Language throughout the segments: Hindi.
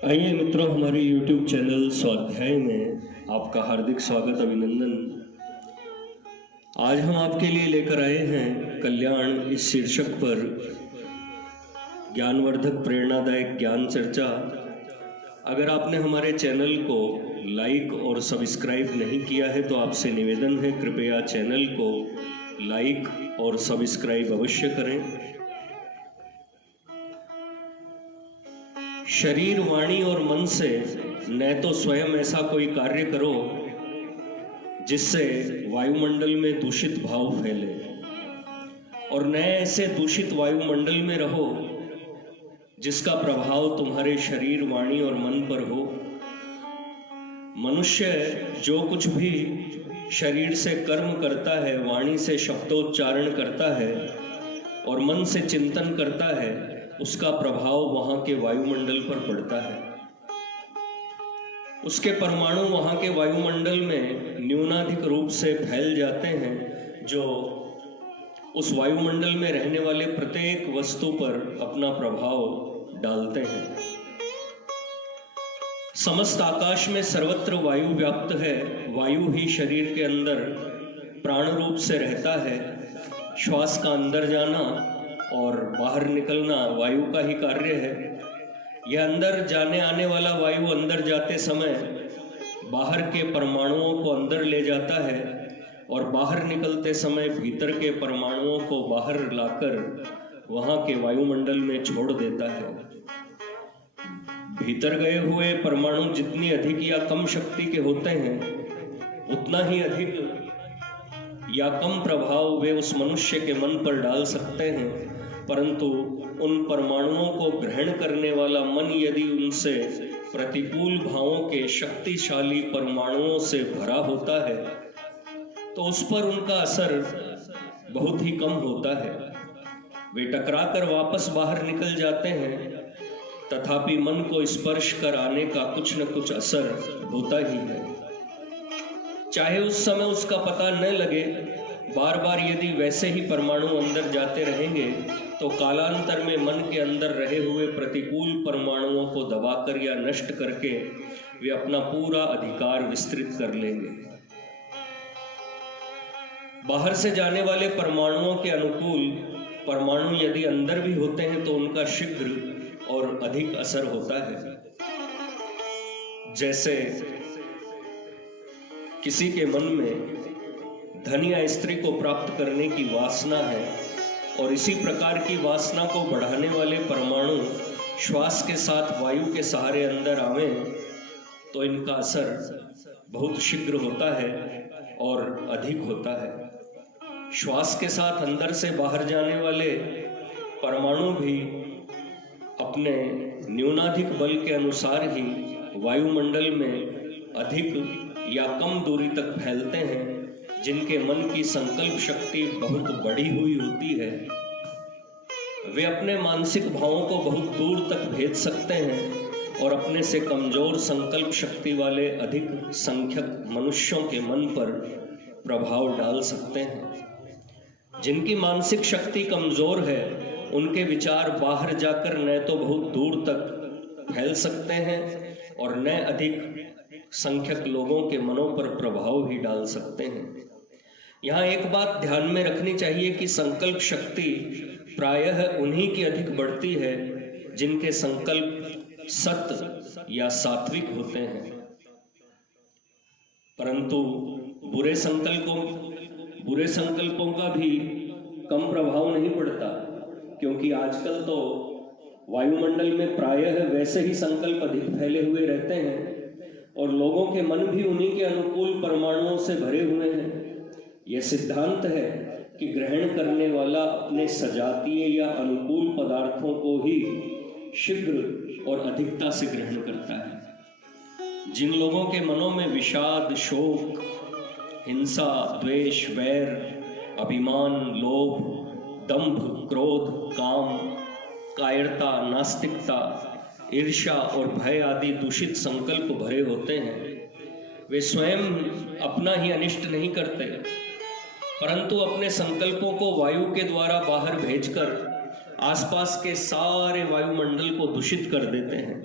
आइए मित्रों, हमारे YouTube चैनल स्वाध्याय में आपका हार्दिक स्वागत अभिनंदन। आज हम आपके लिए लेकर आए हैं कल्याण इस शीर्षक पर ज्ञानवर्धक प्रेरणादायक ज्ञान चर्चा। अगर आपने हमारे चैनल को लाइक और सब्सक्राइब नहीं किया है तो आपसे निवेदन है, कृपया चैनल को लाइक और सब्सक्राइब अवश्य करें। शरीर, वाणी और मन से न तो स्वयं ऐसा कोई कार्य करो जिससे वायुमंडल में दूषित भाव फैले, और न ऐसे दूषित वायुमंडल में रहो जिसका प्रभाव तुम्हारे शरीर, वाणी और मन पर हो। मनुष्य जो कुछ भी शरीर से कर्म करता है, वाणी से शब्दोच्चारण करता है और मन से चिंतन करता है, उसका प्रभाव वहां के वायुमंडल पर पड़ता है। उसके परमाणु वहां के वायुमंडल में न्यूनाधिक रूप से फैल जाते हैं, जो उस वायुमंडल में रहने वाले प्रत्येक वस्तु पर अपना प्रभाव डालते हैं। समस्त आकाश में सर्वत्र वायु व्याप्त है। वायु ही शरीर के अंदर प्राण रूप से रहता है। श्वास का अंदर जाना और बाहर निकलना वायु का ही कार्य है। यह अंदर जाने आने वाला वायु अंदर जाते समय बाहर के परमाणुओं को अंदर ले जाता है और बाहर निकलते समय भीतर के परमाणुओं को बाहर लाकर वहां के वायुमंडल में छोड़ देता है। भीतर गए हुए परमाणु जितनी अधिक या कम शक्ति के होते हैं, उतना ही अधिक या कम प्रभाव वे उस मनुष्य के मन पर डाल सकते हैं। परंतु उन परमाणुओं को ग्रहण करने वाला मन यदि उनसे प्रतिकूल भावों के शक्तिशाली परमाणुओं से भरा होता है तो उस पर उनका असर बहुत ही कम होता है। वे टकराकर वापस बाहर निकल जाते हैं, तथापि मन को स्पर्श कर आने का कुछ न कुछ असर होता ही है। चाहे उस समय उसका पता न लगे, बार बार यदि वैसे ही परमाणु अंदर जाते रहेंगे तो कालांतर में मन के अंदर रहे हुए प्रतिकूल परमाणुओं को दबाकर या नष्ट करके वे अपना पूरा अधिकार विस्तृत कर लेंगे। बाहर से जाने वाले परमाणुओं के अनुकूल परमाणु यदि अंदर भी होते हैं तो उनका शीघ्र और अधिक असर होता है। जैसे किसी के मन में धन या स्त्री को प्राप्त करने की वासना है और इसी प्रकार की वासना को बढ़ाने वाले परमाणु श्वास के साथ वायु के सहारे अंदर आवें तो इनका असर बहुत शीघ्र होता है और अधिक होता है। श्वास के साथ अंदर से बाहर जाने वाले परमाणु भी अपने न्यूनाधिक बल के अनुसार ही वायुमंडल में अधिक या कम दूरी तक फैलते हैं। जिनके मन की संकल्प शक्ति बहुत बढ़ी हुई होती है, वे अपने मानसिक भावों को बहुत दूर तक भेज सकते हैं और अपने से कमजोर संकल्प शक्ति वाले अधिक संख्यक मनुष्यों के मन पर प्रभाव डाल सकते हैं। जिनकी मानसिक शक्ति कमजोर है, उनके विचार बाहर जाकर न तो बहुत दूर तक फैल सकते हैं और न अधिक संख्यक लोगों के मनों पर प्रभाव भी डाल सकते हैं। यहाँ एक बात ध्यान में रखनी चाहिए कि संकल्प शक्ति प्रायः उन्हीं की अधिक बढ़ती है जिनके संकल्प सत्य या सात्विक होते हैं। परंतु बुरे संकल्पों का भी कम प्रभाव नहीं पड़ता, क्योंकि आजकल तो वायुमंडल में प्रायः वैसे ही संकल्प अधिक फैले हुए रहते हैं और लोगों के मन भी उन्हीं के अनुकूल परमाणुओं से भरे हुए हैं। यह सिद्धांत है कि ग्रहण करने वाला अपने सजातीय या अनुकूल पदार्थों को ही शीघ्र और अधिकता से ग्रहण करता है। जिन लोगों के मनों में विषाद, शोक, हिंसा, द्वेष, वैर, अभिमान, लोभ, दंभ, क्रोध, काम, कायरता, नास्तिकता, ईर्ष्या और भय आदि दूषित संकल्प भरे होते हैं, वे स्वयं अपना ही अनिष्ट नहीं करते, परंतु अपने संकल्पों को वायु के द्वारा बाहर भेजकर आसपास के सारे वायुमंडल को दूषित कर देते हैं।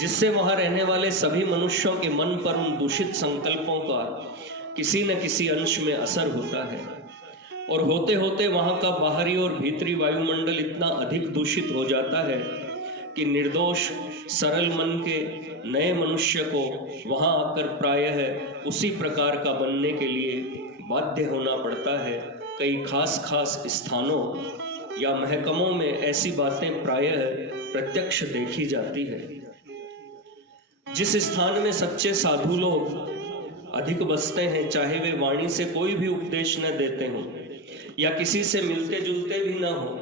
जिससे वहां रहने वाले सभी मनुष्यों के मन पर उन दूषित संकल्पों का किसी न किसी अंश में असर होता है, और होते होते वहां का बाहरी और भीतरी वायुमंडल इतना अधिक दूषित हो जाता है कि निर्दोष सरल मन के नए मनुष्य को वहां आकर प्रायः उसी प्रकार का बनने के लिए बाध्य होना पड़ता है। कई खास स्थानों या महकमों में ऐसी बातें प्रायः प्रत्यक्ष देखी जाती है। जिस स्थान में सच्चे साधु लोग अधिक बसते हैं, चाहे वे वाणी से कोई भी उपदेश न देते हों या किसी से मिलते जुलते भी न हो,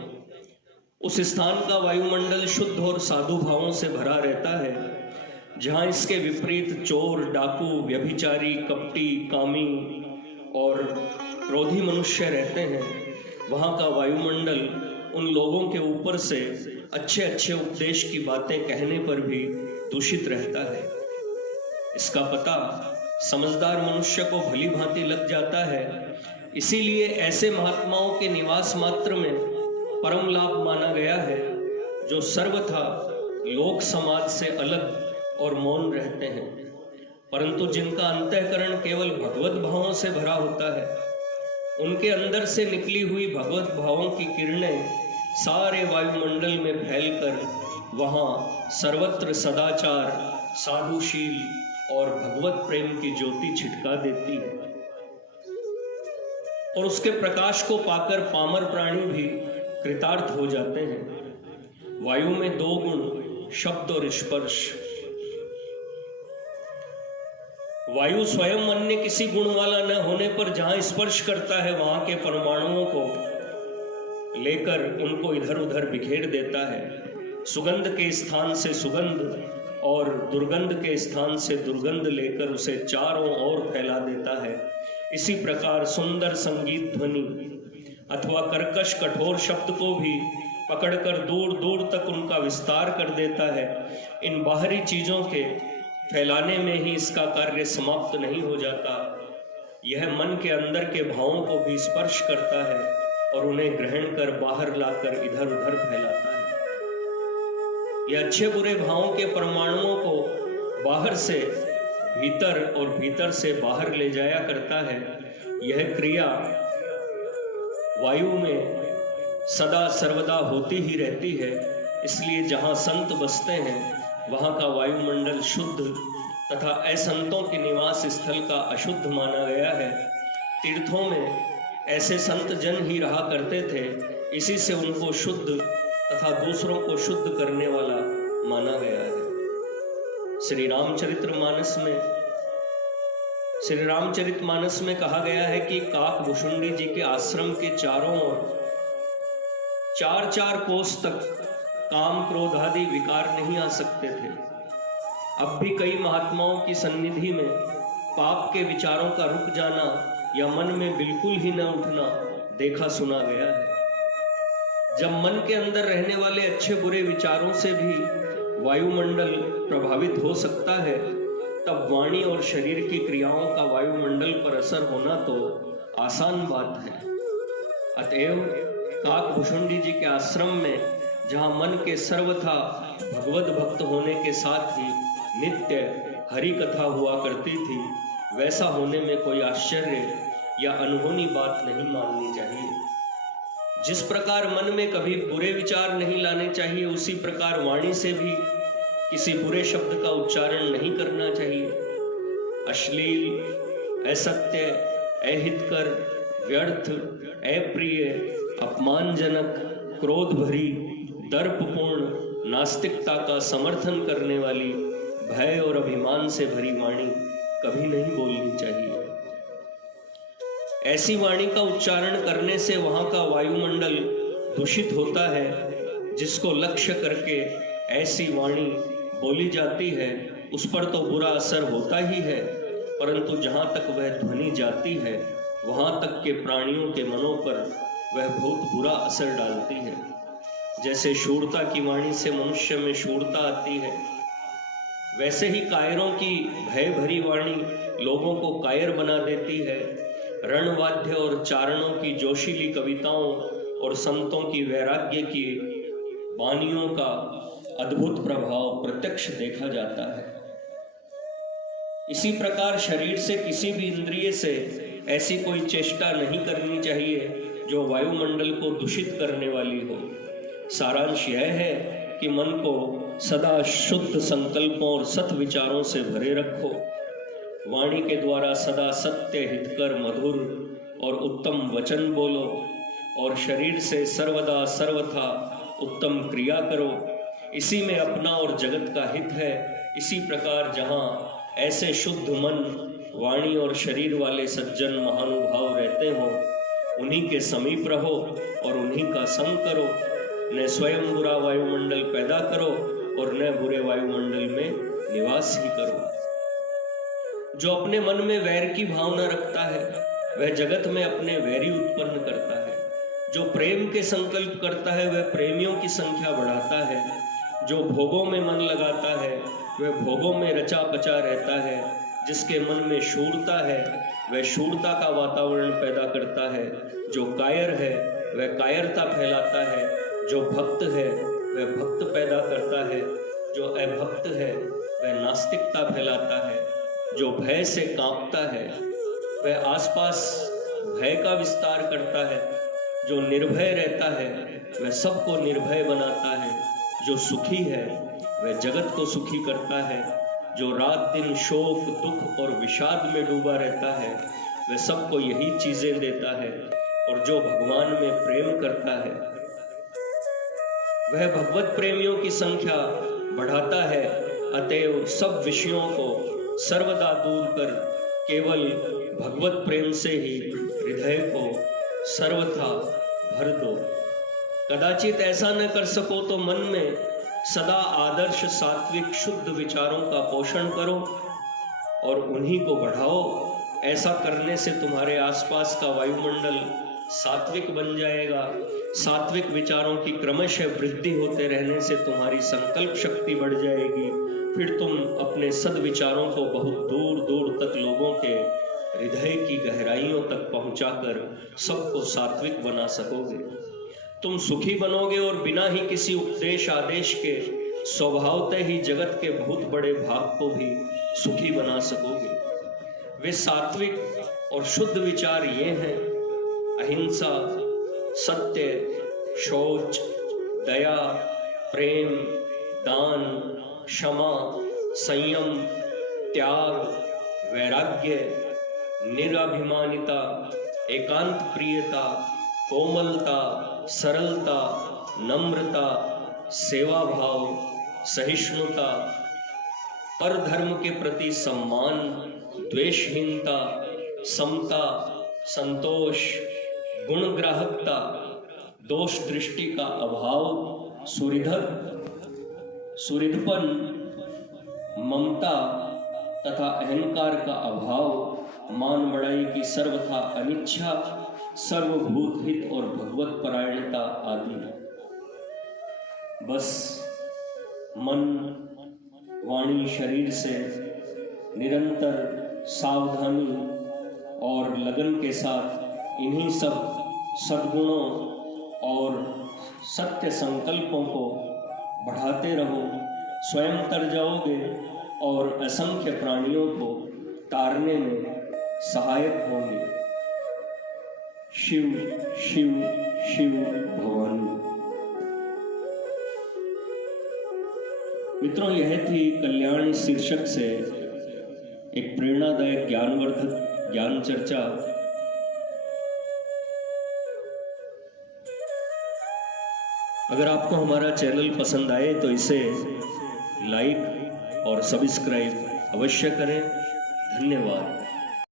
उस स्थान का वायुमंडल शुद्ध और साधु भावों से भरा रहता है। जहां इसके विपरीत चोर, डाकू, व्यभिचारी, कपटी, कामी और क्रोधी मनुष्य रहते हैं, वहां का वायुमंडल उन लोगों के ऊपर से अच्छे अच्छे उपदेश की बातें कहने पर भी दूषित रहता है। इसका पता समझदार मनुष्य को भली भांति लग जाता है। इसीलिए ऐसे महात्माओं के निवास मात्र में परम लाभ माना गया है, जो सर्वथा लोक समाज से अलग और मौन रहते हैं, परंतु जिनका अंतःकरण केवल भगवत भावों से भरा होता है। उनके अंदर से निकली हुई भगवत भावों की किरणें सारे वायुमंडल में फैलकर वहां सर्वत्र सदाचार, साधुशील और भगवत प्रेम की ज्योति छिटका देती है, और उसके प्रकाश को पाकर पामर प्राणी भी कृतार्थ हो जाते हैं। वायु में दो गुण, शब्द और स्पर्श। वायु स्वयं अन्य किसी गुण वाला न होने पर जहां स्पर्श करता है, वहां के परमाणुओं को लेकर उनको इधर उधर बिखेर देता है। सुगंध के स्थान से सुगंध और दुर्गंध के स्थान से दुर्गंध लेकर उसे चारों ओर फैला देता है। इसी प्रकार सुंदर संगीत ध्वनि अथवा कर्कश कठोर शब्द को भी पकड़कर दूर दूर तक उनका विस्तार कर देता है। इन बाहरी चीजों के फैलाने में ही इसका कार्य समाप्त नहीं हो जाता, यह मन के अंदर के भावों को भी स्पर्श करता है और उन्हें ग्रहण कर बाहर लाकर इधर उधर फैलाता है। यह अच्छे बुरे भावों के परमाणुओं को बाहर से भीतर और भीतर से बाहर ले जाया करता है। यह क्रिया वायु में सदा सर्वदा होती ही रहती है। इसलिए जहाँ संत बसते हैं वहाँ का वायुमंडल शुद्ध तथा असंतों के निवास स्थल का अशुद्ध माना गया है। तीर्थों में ऐसे संत जन ही रहा करते थे, इसी से उनको शुद्ध तथा दूसरों को शुद्ध करने वाला माना गया है। श्री रामचरितमानस में कहा गया है कि काकभूषुंडी जी के आश्रम के चारों ओर 4-4 कोस तक काम क्रोध आदि विकार नहीं आ सकते थे। अब भी कई महात्माओं की सन्निधि में पाप के विचारों का रुक जाना या मन में बिल्कुल ही न उठना देखा सुना गया है। जब मन के अंदर रहने वाले अच्छे बुरे विचारों से भी वायुमंडल प्रभावित हो सकता है, तब वाणी और शरीर की क्रियाओं का वायुमंडल पर असर होना तो आसान बात है। अतएव काकभूषुंडी जी के आश्रम में जहाँ मन के सर्वथा भगवत भक्त होने के साथ ही नित्य हरि कथा हुआ करती थी, वैसा होने में कोई आश्चर्य या अनहोनी बात नहीं माननी चाहिए। जिस प्रकार मन में कभी बुरे विचार नहीं लाने चाहिए, उसी प्रकार वाणी से भी किसी बुरे शब्द का उच्चारण नहीं करना चाहिए। अश्लील, असत्य, अहितकर, व्यर्थ, अप्रिय, अपमानजनक, क्रोध भरी, दर्पपूर्ण, नास्तिकता का समर्थन करने वाली, भय और अभिमान से भरी वाणी कभी नहीं बोलनी चाहिए। ऐसी वाणी का उच्चारण करने से वहां का वायुमंडल दूषित होता है। जिसको लक्ष्य करके ऐसी वाणी बोली जाती है, उस पर तो बुरा असर होता ही है, परंतु जहां तक वह ध्वनि जाती है, वहां तक के प्राणियों के मनों पर वह बहुत बुरा असर डालती है। जैसे शूरता की वाणी से मनुष्य में शूरता आती है, वैसे ही कायरों की भय भरी वाणी लोगों को कायर बना देती है। रणवाद्य और चारणों की जोशीली कविताओं और संतों की वैराग्य की वाणियों का अद्भुत प्रभाव प्रत्यक्ष देखा जाता है। इसी प्रकार शरीर से किसी भी इंद्रिय से ऐसी कोई चेष्टा नहीं करनी चाहिए जो वायुमंडल को दूषित करने वाली हो। सारांश यह है कि मन को सदा शुद्ध संकल्पों और सत विचारों से भरे रखो। वाणी के द्वारा सदा सत्य, हितकर, मधुर और उत्तम वचन बोलो और शरीर से सर्वदा सर्वथा उत्तम क्रिया करो। इसी में अपना और जगत का हित है। इसी प्रकार जहाँ ऐसे शुद्ध मन, वाणी और शरीर वाले सज्जन महानुभाव रहते हो, उन्हीं के समीप रहो और उन्हीं का संग करो। न स्वयं बुरा वायुमंडल पैदा करो और न बुरे वायुमंडल में निवास ही करो। जो अपने मन में वैर की भावना रखता है वह जगत में अपने वैरी उत्पन्न करता है। जो प्रेम के संकल्प करता है वह प्रेमियों की संख्या बढ़ाता है। जो भोगों में मन लगाता है वह भोगों में रचा पचा रहता है। जिसके मन में शूरता है वह शूरता का वातावरण पैदा करता है। जो कायर है वह कायरता फैलाता है। जो भक्त है वह भक्त पैदा करता है। जो अभक्त है वह नास्तिकता फैलाता है। जो भय से कांपता है वह आसपास भय का विस्तार करता है। जो निर्भय रहता है वह सबको निर्भय बनाता है। जो सुखी है वह जगत को सुखी करता है। जो रात दिन शोक, दुख और विषाद में डूबा रहता है वह सबको यही चीजें देता है। और जो भगवान में प्रेम करता है वह भगवत प्रेमियों की संख्या बढ़ाता है। अतएव सब विषयों को सर्वदा दूर कर केवल भगवत प्रेम से ही हृदय को सर्वथा भर दो। कदाचित ऐसा न कर सको तो मन में सदा आदर्श, सात्विक, शुद्ध विचारों का पोषण करो और उन्हीं को बढ़ाओ। ऐसा करने से तुम्हारे आसपास का वायुमंडल सात्विक बन जाएगा। सात्विक विचारों की क्रमशः वृद्धि होते रहने से तुम्हारी संकल्प शक्ति बढ़ जाएगी। फिर तुम अपने सद्विचारों को बहुत दूर दूर तक लोगों के हृदय की गहराइयों तक पहुंचाकर सबको सात्विक बना सकोगे। तुम सुखी बनोगे और बिना ही किसी उपदेश आदेश के स्वभावतः ही जगत के बहुत बड़े भाग को भी सुखी बना सकोगे। वे सात्विक और शुद्ध विचार ये हैं: अहिंसा, सत्य, शौच, दया, प्रेम, दान, क्षमा, संयम, त्याग, वैराग्य, निराभिमानिता, एकांत प्रियता, कोमलता, सरलता, नम्रता, सेवा भाव, सहिष्णुता, पर धर्म के प्रति सम्मान, द्वेषहीनता, समता, संतोष, गुणग्राहकता, दोष दृष्टि का अभाव, सुहृदपन, ममता तथा अहंकार का अभाव, मान बढ़ाई की सर्वथा अनिच्छा, सर्वभूत हित और भगवत परायणता आदि। बस मन, वाणी, शरीर से निरंतर सावधानी और लगन के साथ इन्हीं सब सद्गुणों और सत्य संकल्पों को बढ़ाते रहो। स्वयं तर जाओगे और असंख्य प्राणियों को तारने में सहायक होंगे। शिव शिव शिव भवानी। मित्रों, यह थी कल्याणी शीर्षक से एक प्रेरणादायक ज्ञानवर्धक ज्ञान चर्चा। अगर आपको हमारा चैनल पसंद आए तो इसे लाइक और सब्सक्राइब अवश्य करें। धन्यवाद।